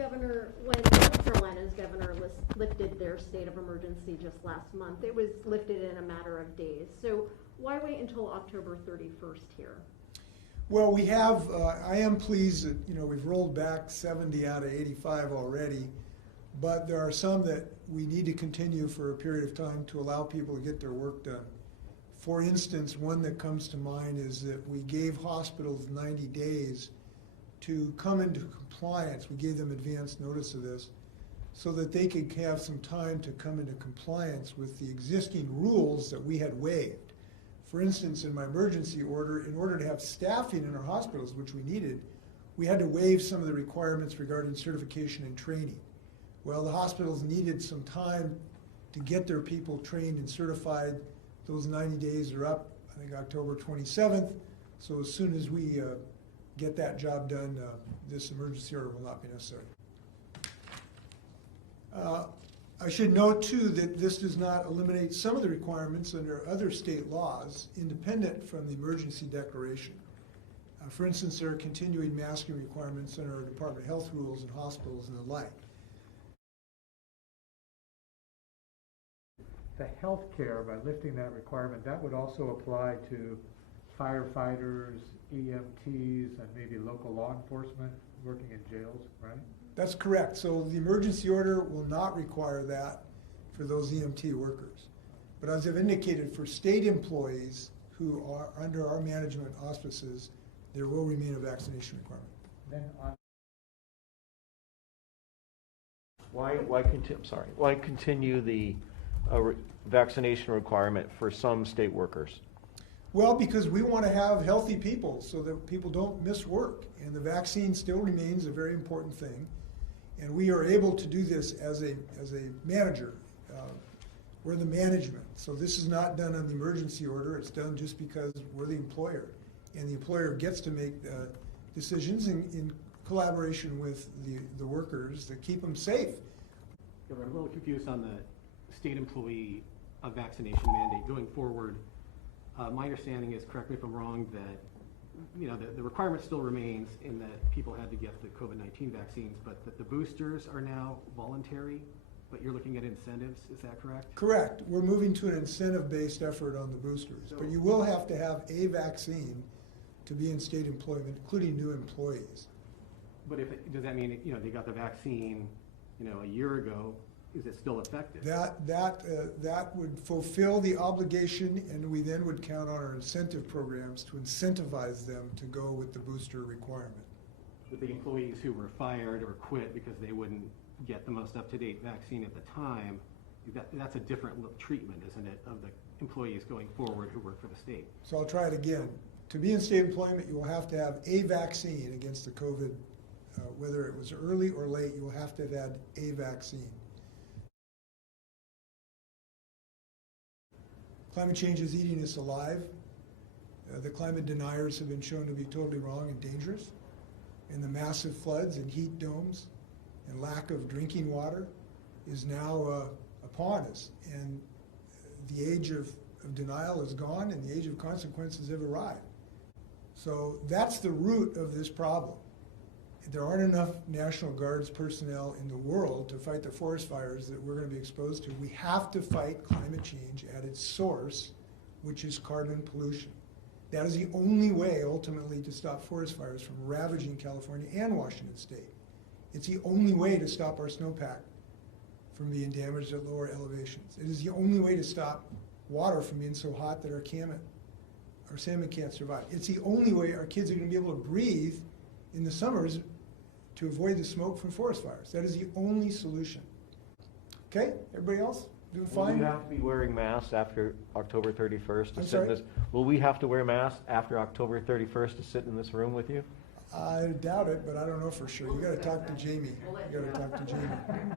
Governor, when North Carolina's governor lifted their state of emergency just last month, it was lifted in a matter of days. So why wait until October 31st here? Well, we have, I am pleased that, we've rolled back 70 out of 85 already, but there are some that we need to continue for a period of time to allow people to get their work done. For instance, one that comes to mind is that we gave hospitals 90 days to come into compliance. We gave them advance notice of this so that they could have some time to come into compliance with the existing rules that we had waived. For instance, in my emergency order, in order to have staffing in our hospitals, which we needed, we had to waive some of the requirements regarding certification and training. Well, the hospitals needed some time to get their people trained and certified. Those 90 days are up, I think, October 27th. So as soon as we get that job done, this emergency order will not be necessary. I should note too that this does not eliminate some of the requirements under other state laws independent from the emergency declaration. For instance, there are continuing masking requirements under our Department of Health rules in hospitals and the like. The health care, by lifting that requirement, that would also apply to firefighters, EMTs, and maybe local law enforcement working in jails, right? That's correct. So the emergency order will not require that for those EMT workers. But as I've indicated, for state employees who are under our management auspices, there will remain a vaccination requirement. Then on why continue the vaccination requirement for some state workers? Well, because we want to have healthy people so that people don't miss work. And the vaccine still remains a very important thing. And we are able to do this as a manager. We're the management. So this is not done on the emergency order. It's done just because we're the employer. And the employer gets to make decisions in collaboration with the workers that keep them safe. I'm a little confused on the state employee vaccination mandate going forward. My understanding is, correct me if I'm wrong, that the requirement still remains in that people had to get the COVID-19 vaccines, but that the boosters are now voluntary, but you're looking at incentives, is that correct? Correct. We're moving to an incentive-based effort on the boosters, but you will have to have a vaccine to be in state employment, including new employees. But does that mean, they got the vaccine, a year ago? Is it still effective? That would fulfill the obligation, and we then would count on our incentive programs to incentivize them to go with the booster requirement. With the employees who were fired or quit because they wouldn't get the most up-to-date vaccine at the time, that's a different treatment, isn't it, of the employees going forward who work for the state? So I'll try it again. To be in state employment, you will have to have a vaccine against the COVID, whether it was early or late, you will have to have had a vaccine. Climate change is eating us alive. The climate deniers have been shown to be totally wrong and dangerous. And the massive floods and heat domes and lack of drinking water is now upon us. And the age of denial is gone and the age of consequences have arrived. So that's the root of this problem. There aren't enough National Guards personnel in the world to fight the forest fires that we're going to be exposed to. We have to fight climate change at its source, which is carbon pollution. That is the only way, ultimately, to stop forest fires from ravaging California and Washington State. It's the only way to stop our snowpack from being damaged at lower elevations. It is the only way to stop water from being so hot that our salmon can't survive. It's the only way our kids are going to be able to breathe in the summers to avoid the smoke from forest fires. That is the only solution. Okay, everybody else doing fine? Will we have to be wearing masks after October 31st to I'm sit sorry? in this? Will we have to wear masks after October 31st to sit in this room with you? I doubt it, but I don't know for sure. You got to talk to Jamie. You got to talk to Jamie.